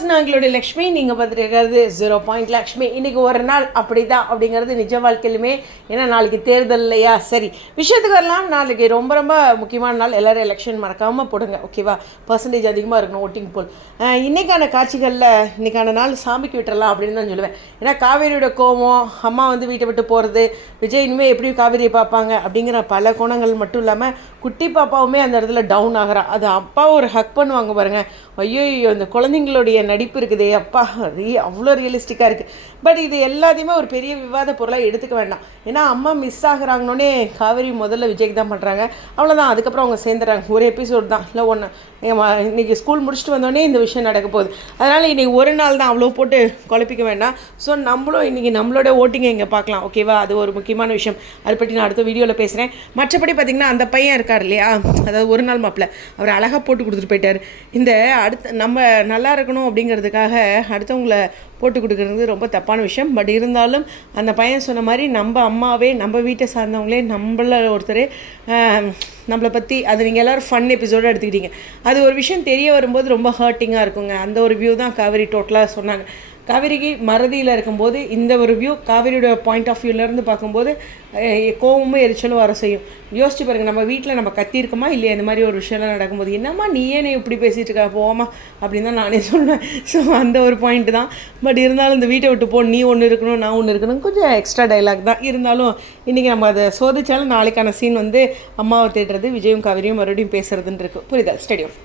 Viewers, நான் எங்களுடைய லக்ஷ்மி. நீங்கள் பார்த்துருக்கிறது 0 லக்ஷ்மி. இன்றைக்கி ஒரு நாள் அப்படி தான் அப்படிங்கிறது நிஜ வாழ்க்கையிலுமே. ஏன்னா நாளைக்கு தேர்தல் இல்லையா? சரி, விஷயத்துக்கு வரலாம். நாளைக்கு ரொம்ப ரொம்ப முக்கியமான நாள். எல்லோரும் எலெக்ஷன் மறக்காமல் போடுங்க, ஓகேவா? பர்சன்டேஜ் அதிகமாக இருக்கணும் ஓட்டிங் போல். இன்றைக்கான காட்சிகளில் இன்றைக்கான நாள் சாமிக்கு விட்டுறலாம் அப்படின்னு தான் சொல்லுவேன். ஏன்னா காவேரியோட கோவம், அம்மா வந்து வீட்டை விட்டு போகிறது, விஜய் இனிமேல் எப்படி காவேரியை பார்ப்பாங்க அப்படிங்கிற பல கோணங்கள் மட்டும் இல்லாமல் குட்டி பாப்பாவுமே அந்த இடத்துல டவுன் ஆகிறா. அது அப்பா ஒரு ஹக் பண்ணுவாங்க பாருங்கள். ஐயோ, அந்த குழந்தைங்களுடைய நடிப்பு இருக்குதே அப்பா, அவ்வளோ ரியலிஸ்டிக்காக இருக்குது. பட் இது எல்லாத்தையுமே ஒரு பெரிய விவாத பொருளாக எடுத்துக்க வேண்டாம். ஏன்னா அம்மா மிஸ் ஆகிறாங்கன்னே காவேரி முதல்ல விஜய்க்கு தான் பண்ணுறாங்க. அவ்வளோதான். அதுக்கப்புறம் அவங்க சேர்ந்துறாங்க. ஒரு எபிசோட் தான் இல்லை ஒன்று. இன்றைக்கி ஸ்கூல் முடிச்சுட்டு வந்தோடனே இந்த விஷயம் நடக்க போகுது. அதனால் இன்றைக்கி ஒரு நாள் தான், அவ்வளோ போட்டு குழப்பிக்க வேண்டாம். ஸோ நம்மளும் இன்றைக்கி நம்மளோட ஓட்டிங்கை இங்கே பார்க்கலாம், ஓகேவா? அது ஒரு முக்கியமான விஷயம். அதை பற்றி நான் அடுத்த வீடியோவில் பேசுகிறேன். மற்றபடி பார்த்திங்கன்னா அந்த பையன் இருக்கார் இல்லையா, அதாவது ஒரு நாள் மாப்பிள்ள, அவர் அழகாக போட்டு கொடுத்துட்டு போயிட்டார். இந்த அடுத்த நம்ம நல்லா இருக்கணும் அப்படிங்கிறதுக்காக அடுத்தவங்களை போட்டு கொடுக்குறது ரொம்ப தப்பான விஷயம். பட் இருந்தாலும் அந்த பையன் சொன்ன மாதிரி நம்ம அம்மாவே, நம்ம வீட்டை சார்ந்தவங்களே, நம்மள ஒருத்தரே நம்மளை பற்றி அது நீங்கள் எல்லோரும் ஃபன் எபிசோடாக எடுத்துக்கிட்டீங்க. அது ஒரு விஷயம் தெரிய வரும்போது ரொம்ப ஹர்ட்டிங்காக இருக்குங்க. அந்த ஒரு வியூ தான் காவேரி டோட்டலாக சொன்னாங்க. காவேரிக்கு மறதியில் இருக்கும்போது இந்த ஒரு வியூ காவேரியோட பாயிண்ட் ஆஃப் வியூலேருந்து பார்க்கும்போது கோவமும் எரிச்சலும் வர செய்யும். யோசிச்சு பாருங்கள், நம்ம வீட்டில் நம்ம கத்தியிருக்கோமா இல்லையா? இந்த மாதிரி ஒரு விஷயம்லாம் நடக்கும்போது என்னம்மா நீ ஏன் இப்படி பேசிகிட்டு இருக்கா, போமா அப்படின்னு தான் நானே சொல்லுவேன். ஸோ அந்த ஒரு பாயிண்ட் தான். பட் இருந்தாலும் இந்த வீட்டை விட்டு போ, நீ ஒன்று இருக்கணும் நான் ஒன்று இருக்கணும், கொஞ்சம் எக்ஸ்ட்ரா டைலாக் தான். இருந்தாலும் இன்றைக்கி நம்ம அதை சோதிச்சாலும் நாளைக்கான சீன் வந்து அம்மாவை தேடுறது, விஜயும் காவேரியும் மறுபடியும் பேசுகிறதுன்னு இருக்குது. புரியுதா? ஸ்டேடியம்.